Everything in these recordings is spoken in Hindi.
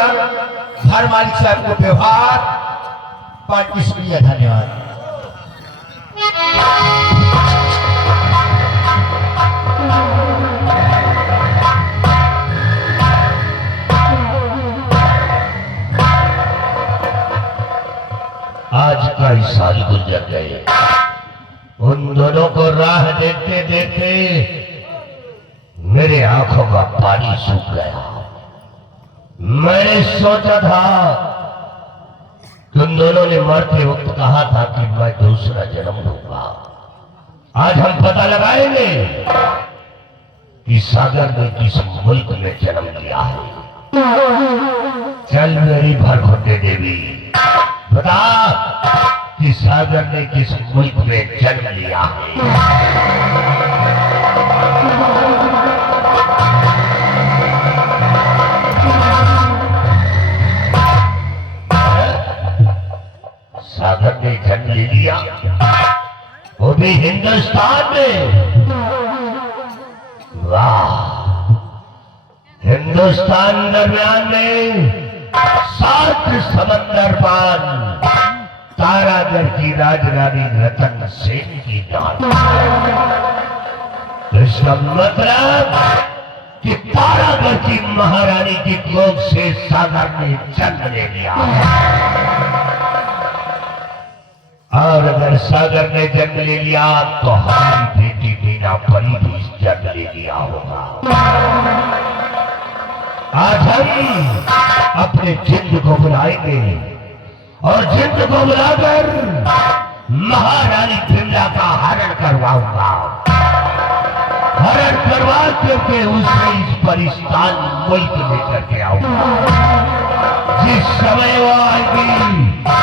शुक्रिया घर मालिक साहब को व्यवहार पाठ की शुक्रिया धन्यवाद। आज कई साल गुजर गए, उन दोनों को राह देखते देखते मेरे आंखों का पानी सूख गया। मैंने सोचा था तुम दोनों ने मरते वक्त कहा था कि मैं दूसरा जन्म लूंगा। आज हम पता लगाएंगे कि सागर ने किस मुल्क में जन्म लिया है। चल मेरी भरखुंडे देवी, बता कि सागर ने किस मुल्क में जन्म लिया है। सागर ने जन्म ले लिया, वो भी हिंदुस्तान में। वाह, हिंदुस्तान दरमियान में 7 समंदर पार तारागढ़ की राजरानी रतन सेन की जान। इसका मतलब कि तारागढ़ की महारानी की गोद से सागर ने जन्म ले लिया। और अगर सागर ने जन्म ले लिया तो हमारी बेटी मीना परी भी जन्म ले लिया होगा। आज हम अपने जिंद को बुलाएंगे और जिंद को बुलाकर महारानी बिमला का हरण करवाऊंगा। हरण करवा करके उसे इस परिस्तान मुल्क लेकर के आऊंगा। जिस समय वो आएगी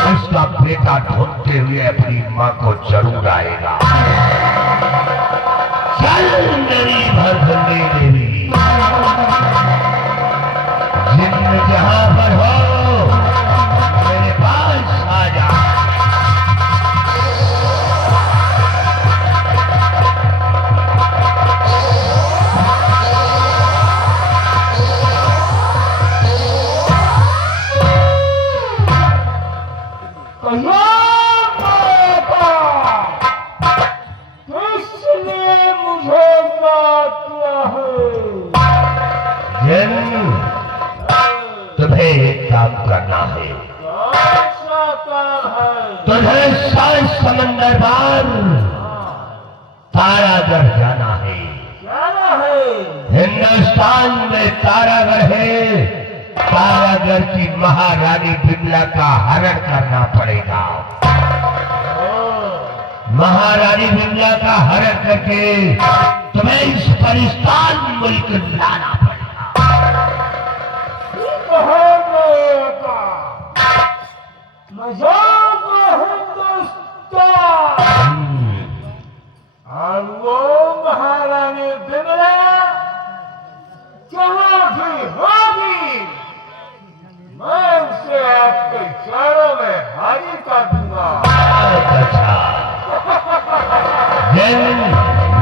उसका बेटा ढूंढते हुए अपनी मां को जरूर आएगा। चल मेरी भरखुंडी देवी, जिन जहां पर हो मेरे पास आ जा। तुम्हें एक काम करना है, तुम्हें 7 समंदर पार तारागढ़ जाना है। हिंदुस्तान में तारागढ़ है, तारागढ़ की महारानी बिमला का हरण करना पड़ेगा। महारानी बिमला का हरण करके तुम्हें इस परिस्तान मुल्क लाना पड़ेगा। और वो महारानी बिमला जहां भी होगी मैं उसे आपके चारों में हाजिर कर दूंगा। अच्छा,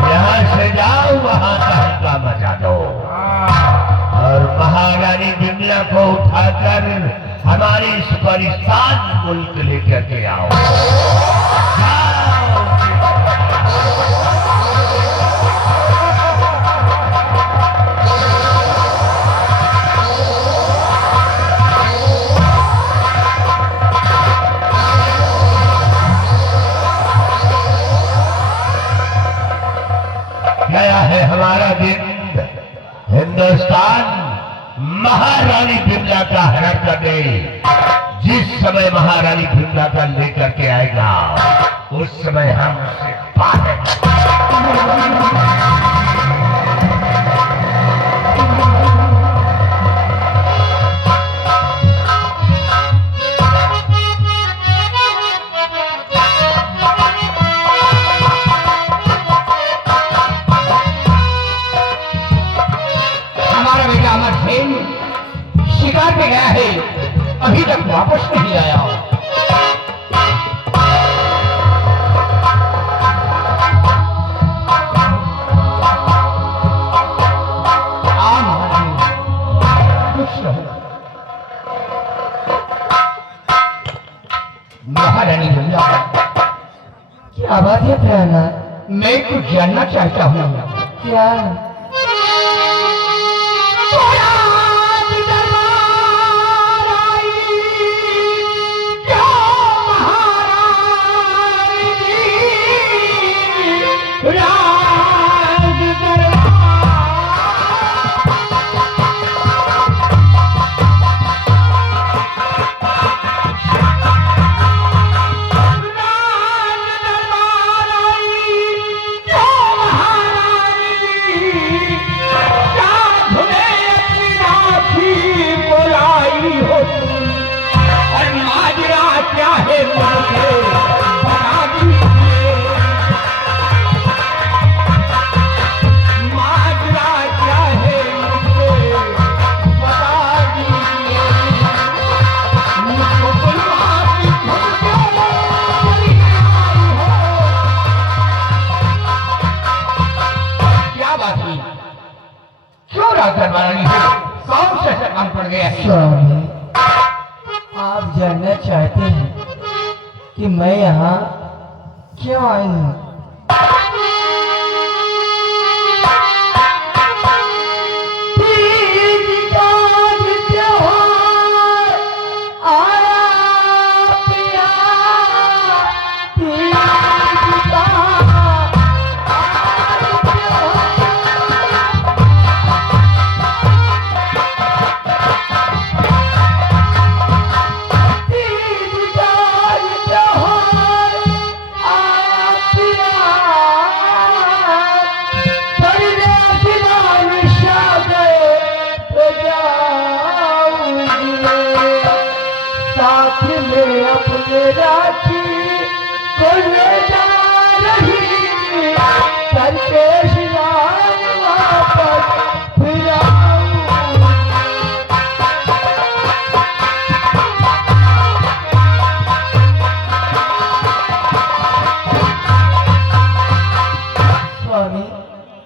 यहाँ से जाओ, वहां का मजा दो और महारानी बिमला को उठाकर हमारे इस परिस्तान मुल्क लेकर के आओ। गया है हमारा दिन। हिंदुस्तान महारानी बिमला का हरण करने जिस समय महारानी बिमला का लेकर के आएगा उस समय हम उसे पालेंगे। शिकार पे गया है, अभी तक वापस नहीं आया। महारानी गंगा, क्या बात है प्रहलाद? मैं कुछ जानना चाहता हूँ। क्या? स्वामी, आप जानना चाहते हैं कि मैं यहाँ क्यों आई हूँ?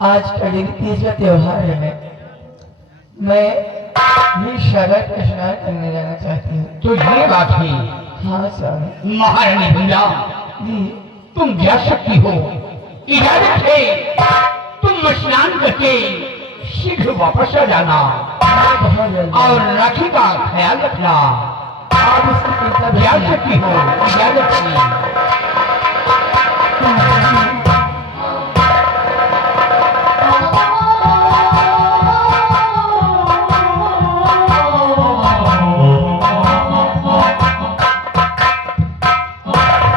आज कड़ी तीज का त्योहार है। मैं भी सागर का स्नान करने जाना चाहती हूँ। तो ये बात है। हाँ स्वामी। महारानी गंगा, जी, तुम जा सकती हो, इजाजत है। तुम स्नान करके शीघ्र वापस आ जाना बहुत जल्दी। और राखी का ख्याल रखना। आप इसकी चिंता जा मत सकती हो, इजाजत है।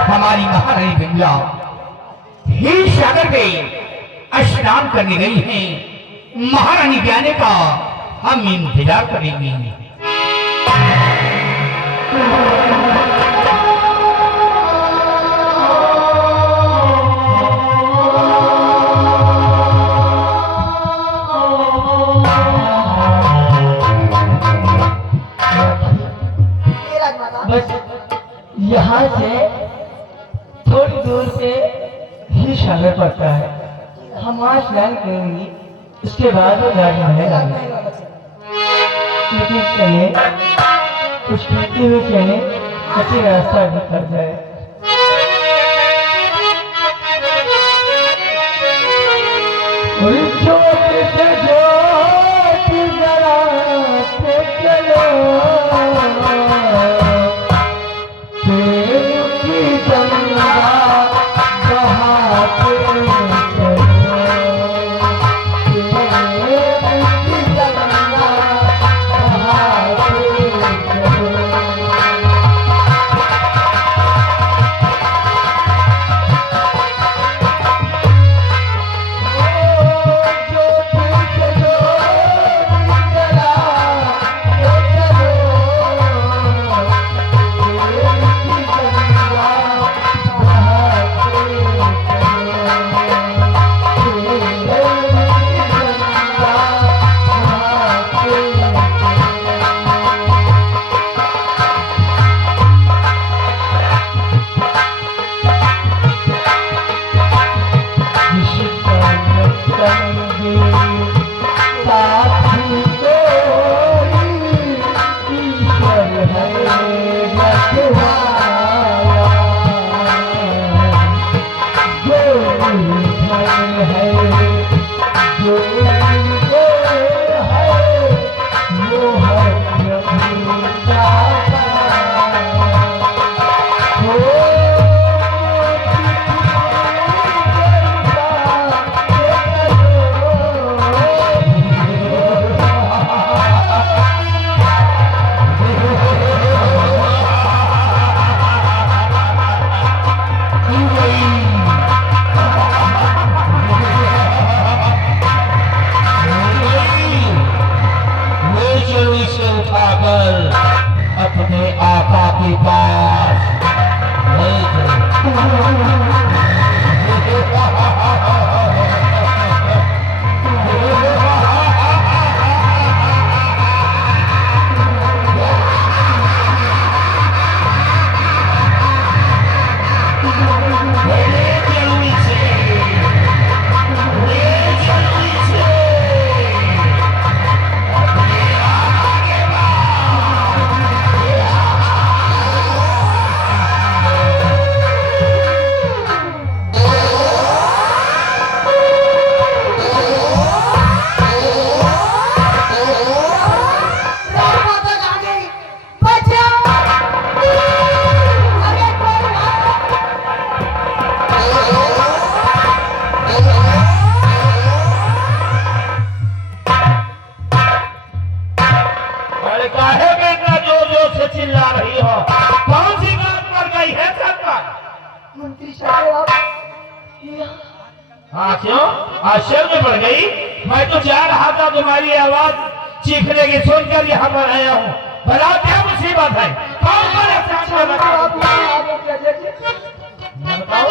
हमारी महारानी गंगा ही सागर में स्नान करने गई हैं। महारानी के आने का हम इंतजार करेंगे। बस यहाँ से थोड़ी दूर पे ही सागर पड़ता है। हम वहाँ स्नान करेंगे, उसके बाद वो गाड़ी में डालेंगे। लेकिन चले, कुछ कहते हुए चले, कच्चे रास्ता भी कर जाए। छोटे से जोत जलाते चलो, प्रेम की गंगा बहाते चलो, प्रेम की गंगा बहाते चलो। जो अपने आका के पास मंत्री साहब हाँ क्यों आश्चर्य में पड़ गई? मैं तो जा रहा था तुम्हारी आवाज चीखने की सुनकर यहाँ पर आया हूँ। भला क्या मुसीबत है? कौन बड़ा चाचा बताओ? बताओ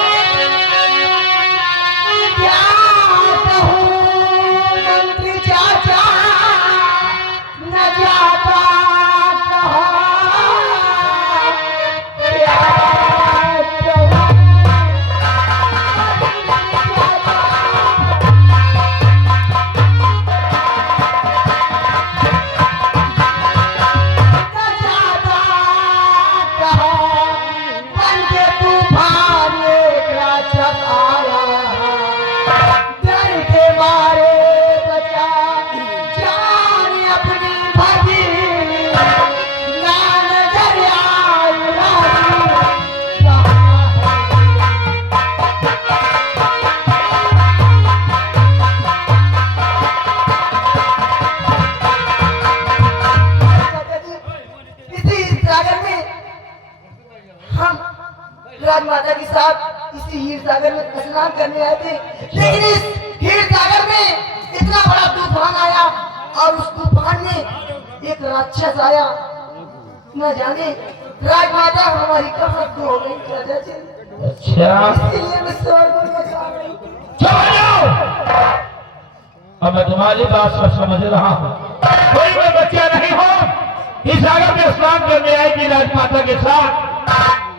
क्या कहूँ मंत्री चाचा न जाता राजमाता के साथ इसी हीर सागर में स्नान करने आए थे, लेकिन इस हीर सागर में इतना बड़ा तूफान आया और उस तूफान में एक राक्षस आया। न जाने राजमाता हमारी कहाँ हो गई। अच्छा इसलिए मैं स्वर्ग में बचा गई। चलो जाओ। अब मैं तुम्हारी बात को समझ रहा हूँ। कोई मैं बच्चा नहीं हो। इस सागर में स्नान करने आई थी राजमाता के साथ।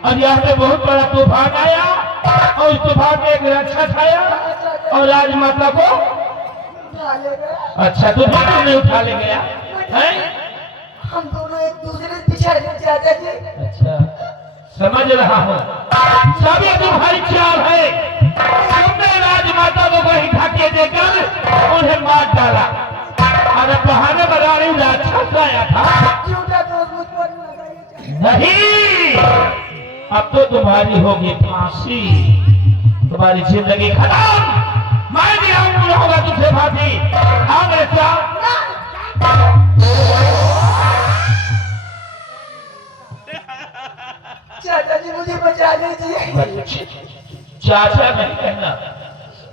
अब यहाँ पे बहुत बड़ा तूफान आया और उस तूफान में एक राक्षस आया और राजमाता को उठा ले गया। अच्छा तो भी तुमने उठा ले गया है? हम दोनों एक दूसरे से पिछड़ गए चाचा जी। अच्छा समझ रहा हूँ। सब ये तुम्हारी चाल है। तुमने राजमाता को वही धक्के देकर उन्हें मार डाला। अगर बहाने बना रही राक्षस आया था। झूठा दोष मुझ पर न लगाइए। नहीं अब तो तुम्हारी होगी फांसी। तुम्हारी जिंदगी खत्म। मैं भी आऊंगा होगा तुझसे फांसी। हाँ मेरे साथ चाचा जी मुझे बचा लीजिए। चाचा नहीं कहना।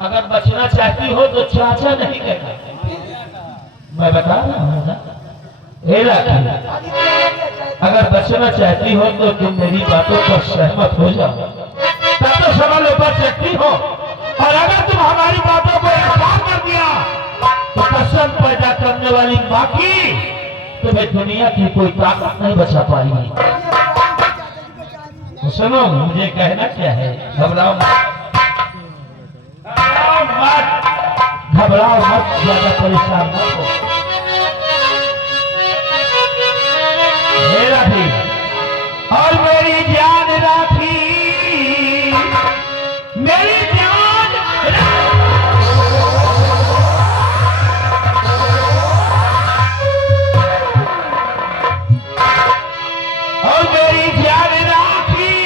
अगर बचना चाहती हो तो चाचा नहीं कहना। मैं बता रहा हूँ ना। हे राखी, अगर बचना चाहती हो तो तुम मेरी बातों पर सहमत हो जाओ, तब तो सवाल ऊपर सकती हो। और अगर तुम हमारी बातों को इनकार कर दिया तो कसम पैदा करने वाली माँ की तुम्हें दुनिया की कोई ताकत नहीं बचा पाएगी। सुनो मुझे कहना क्या है। घबराओ मत, घबराओ मत, ज्यादा परेशान मत हो। मेरा भी और मेरी जान राखी, मेरी जान और मेरी जान राखी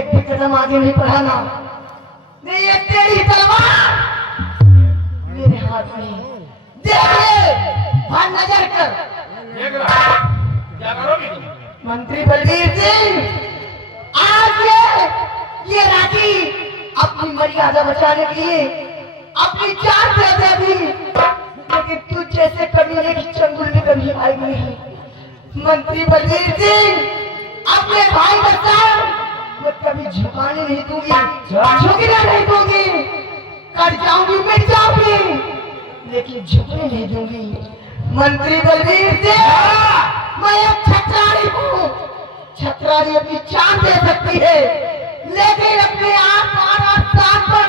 एक भी कदम आगे नहीं बढ़ाना, नहीं ये तेरी तलवार मेरे हाथ में। देख ले, वहां नजर कर। देख रहा क्या करोगे तुम? मंत्री बलबीर सिंह, आज ये राजी अपनी मर्यादा बचाने के लिए अपनी जान दे दे दी, लेकिन तू जैसे कमीने की चंगुल में कभी आएगी नहीं। मंत्री बलबीर सिंह, अपने भाई का सर मैं कभी झुकाने नहीं दूंगी, झुकने नहीं दूंगी। कट जाऊंगी, मिट जाऊंगी, लेकिन झुकने नहीं दूंगी। मंत्री बलबीर सिंह, मैं एक छत्रारी हूँ। छत्रारी अपनी जान दे सकती है, लेकिन अपने आप और साथ पर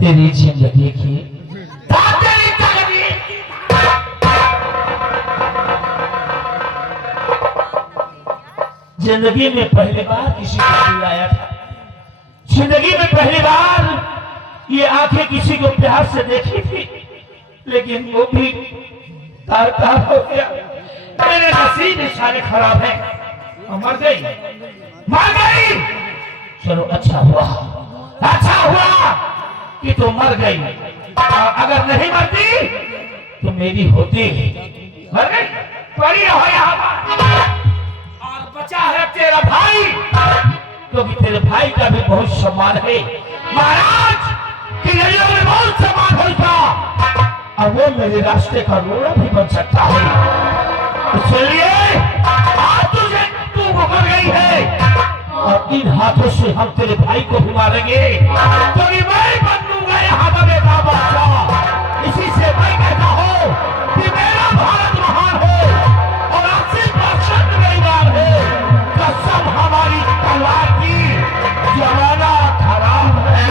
तेरी जिंदगी की जिंदगी में पहली बार किसी को बुलाया था। जिंदगी में पहली बार ये आंखें किसी को प्यार से देखी थी, लेकिन वो भी तार तार हो गया। मेरे नसीब सारे खराब हैं, मर गई, मर गई। चलो अच्छा हुआ कि तो मर गई। अगर नहीं मरती तो मेरी होती। मर गई, पड़ी रहो यहाँ पर। और बचा है तेरा भाई, क्योंकि तेरे भाई का भी बहुत सम्मान है। महाराज की गलियों में बहुत सम्मान होता, और वो मेरे रास्ते का रोड़ा भी बन सकता है। इसलिए आज तुझे तू मर गई है, और इन हाथों से हम तेरे भाई को भी मारेंगे। तो मैं बन लूंगा यहाँ का बेटा बादशाह। इसी से मैं कहता हूँ कि मेरा भारत महान है, और आपसे बादशाह मेरी बात है। कसम हमारी तलवार की, जमाना खराब है।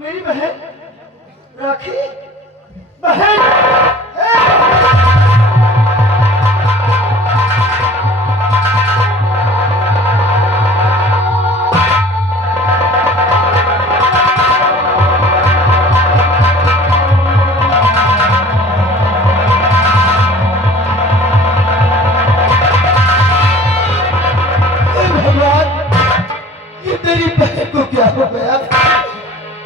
मेरी बहन राखी, बहन भगवान, ये तेरी बहन को क्या हो गया?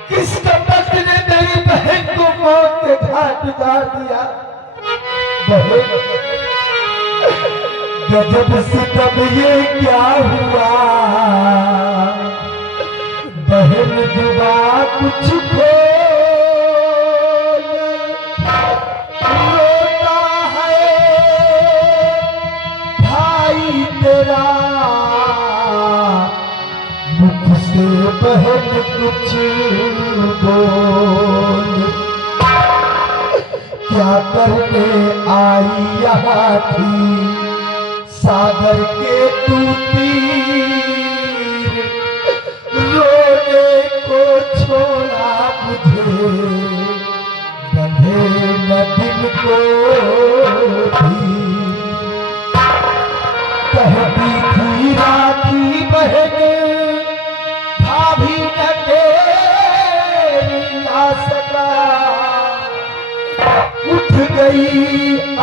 किस कपट ने मेरी बहन को मौत के घाट उतार दिया? बहन, गजब सितम ये क्या हुआ? बहन जुबा कुछ खोल, रोता है भाई तेरा, मुख से बहन कुछ बोल। क्या करने आई यहाँ थी सागर के तू तीर, रोने को छोड़ा मुझे, बंधे न दिल को भी। कहती थी राखी बहने, भाभी न तेरी आ सका, उठ गई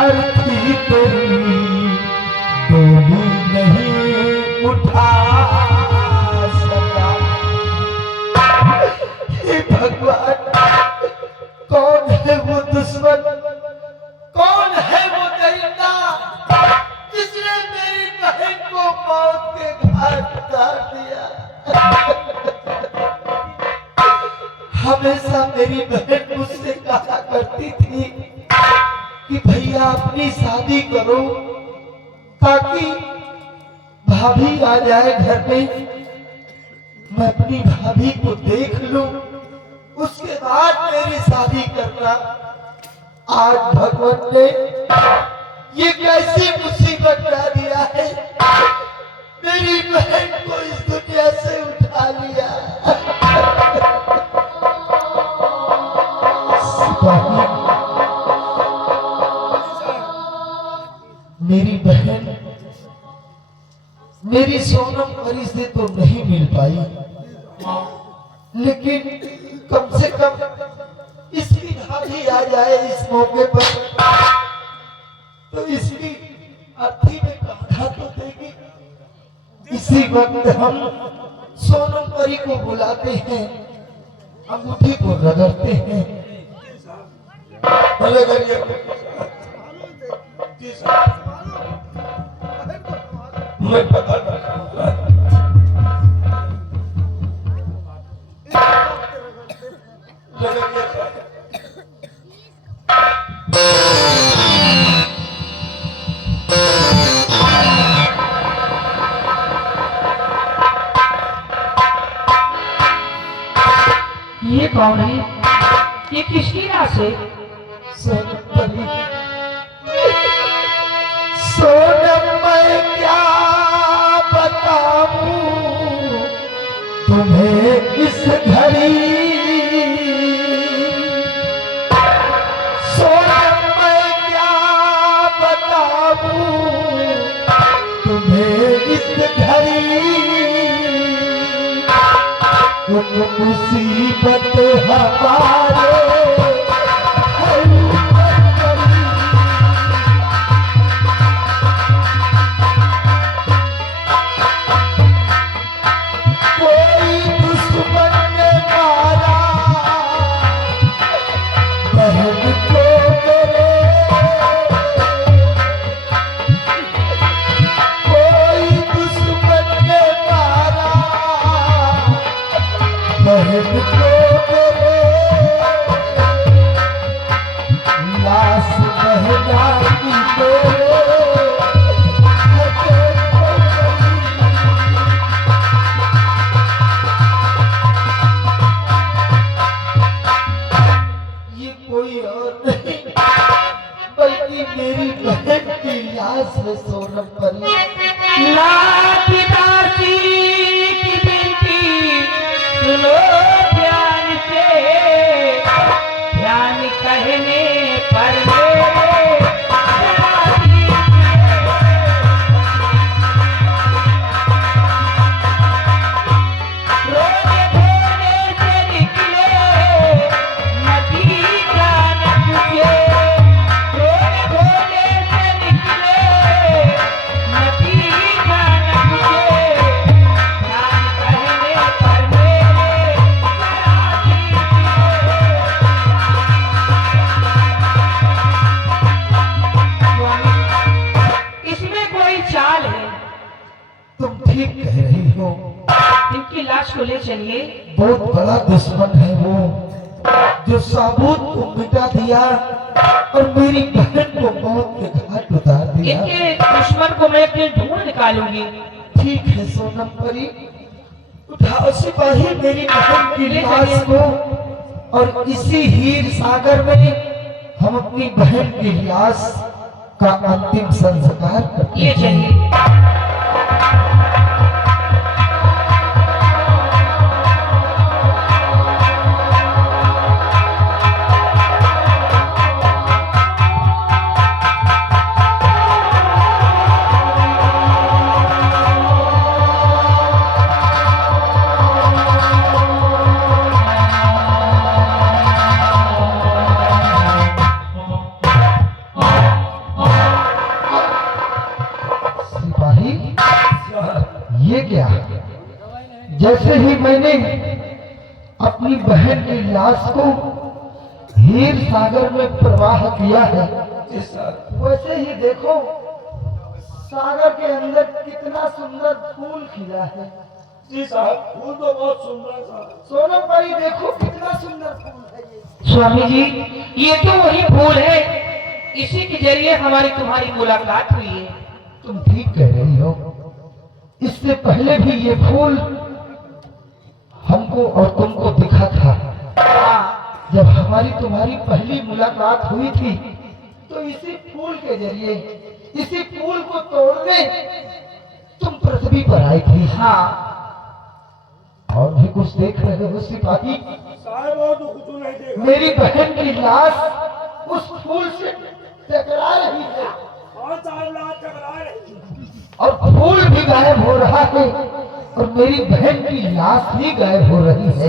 अर्थी तेरी, डोली नहीं उठा सका। हे भगवान, कौन है वो दुश्मन, कौन है वो दरिंदा जिसने मेरी बहन को मौत के घाट उतार दिया? हमेशा मेरी बहन मुझसे कहा करती थी कि भैया अपनी शादी करो ताकि भाभी आ जाए घर में, मैं अपनी भाभी को देख लूं, उसके बाद मेरी शादी करना। आज भगवान ने ये कैसी मुसीबत ला दिया है, मेरी बहन को इस दुनिया से उठा लिया। सिपाही, मेरी बहन मेरी सोनम परी से तो नहीं मिल पाई, लेकिन कम से कम इसकी भाभी आ जाए इस मौके पर तो इसकी अर्थी में काढ़ा तो देगी। इसी वक्त हम सोनम परी को बुलाते हैं, अंगूठी को रगड़ते हैं। मैं पता ये कौन है? ये किसकी लाश है? सोनम परी, सोनम मैं क्या बताऊं तुम्हें इस घड़ी, सोनम मैं क्या बताऊं तुम्हें इस घड़ी, मुसीबत हमारे कोई दुश्मन ने मारा बहन को मेरे, कोई दुश्मन ने मारा बहन को मेरे, लाश बहना की तेरे ये कोई और नहीं बल्कि मेरी बहन की लाश है सोनम परी। पिताजी की बेटी सुनो ध्यान से, ध्यान कहने पर तुम ठीक कह रही हो, इनकी लाश को ले चलिए। बहुत बड़ा दुश्मन है वो जो साबुत को मिटा दिया और मेरी बहन को मौत के घाट उतार दिया। इनके दुश्मन को मैं फिर ढूंढ निकालूंगी। ठीक है सोनम परी, उठाओ सिपाही मेरी बहन की लाश को और इसी हीर सागर में हम अपनी बहन की लाश का अंतिम संस्कार करते ये हैं। चलिए। ये क्या? जैसे ही मैंने अपनी बहन की लाश को हीर सागर में प्रवाह किया है, वैसे ही देखो सागर के अंदर कितना सुंदर फूल खिला है। जी साहब, फूल तो बहुत सुंदर है। सोनम परी देखो कितना सुंदर फूल है ये। स्वामी जी, ये तो वही फूल है, इसी के जरिए हमारी तुम्हारी मुलाकात हुई है। तुम ठीक कह रही हो, इससे पहले भी ये फूल हमको और तुमको दिखा था। हाँ, जब हमारी तुम्हारी पहली मुलाकात हुई थी तो इसी फूल के जरिए, इसी फूल को तोड़ने तुम पृथ्वी पर आई थी। हाँ। और भी कुछ देख रहे हो सिपाही? साहब और तो कुछ नहीं देखा। मेरी बहन की लाश उस फूल से टकरा रही है और साहब लाश टकरा रही। और फूल भी गायब हो रहा है और मेरी बहन की लाश भी गायब हो रही है।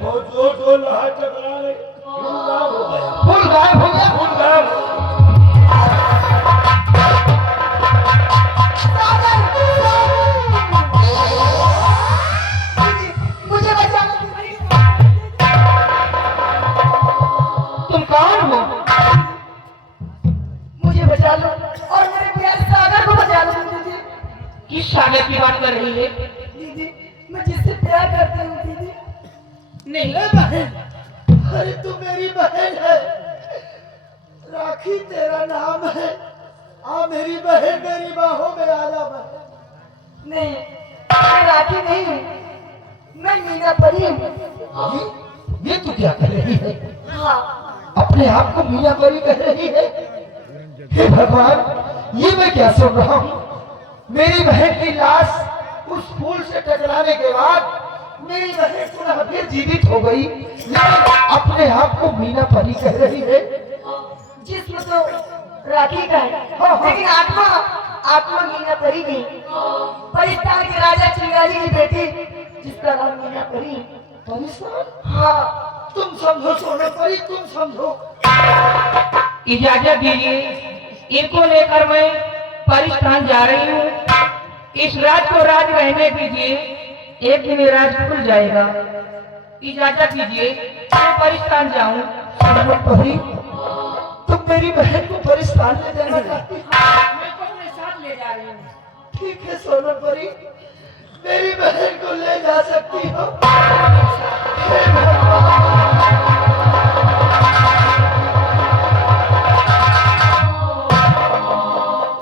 और जो लाश टकरा रही फूल गायब हो गया। फूल गायब हो गया। फूल गायब। मुझे बचा लो। तुम कौन हो? मुझे बचा लो और मेरे प्यारे सागर को बचा लो। दीदी, किस सागर की बात कर रही है? दीदी, मैं जिससे प्यार करती हूँ। दीदी नहीं बहन, अरे तू मेरी बहन है, राखी तेरा नाम है। आ मेरी बहन, मेरी बाहों में आ जा बहन। नहीं, मैं राखी नहीं हूँ, मैं मीना परी हूँ। ये तू क्या कर रही है? हाँ। अपने आप को मीना परी कह रही है? हे भगवान, ये मैं क्या सुन रहा हूँ? मेरी बहन की लाश उस फूल से टकराने के बाद मेरी बहन पुनः फिर जीवित हो गई, लेकिन अपने आप को मीना परी कह रही है। जिस्म तो राखी का है, लेकिन आत्मा आत्मा मीना परी की। परिस्तान के राजा चिंगारी की बेटी जिसका नाम मीना परी। परिस्तान? हाँ। तुम समझो सोना परी, तुम समझो। इजाजत दीजिए, इनको लेकर मैं परिस्तान जा रही हूँ। इस राज को राज रहने दीजिए, एक दिन ये राज खुल जाएगा। इजाजत दीजिए, मैं परिस्तान जाऊँ। सोना परी, तुम मेरी बहन को परिस्तान ले जाना चाहती हो? मैं तो अपने साथ ले जा रही हूँ। ठीक है सोना परी, मेरी बहन को ले जा सकती हो। हे भगवान।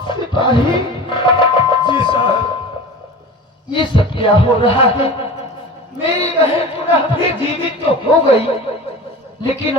सिपाही जी साहब। ये सब क्या हो रहा है? मेरी बहन पुनः फिर जीवित तो हो गई, लेकिन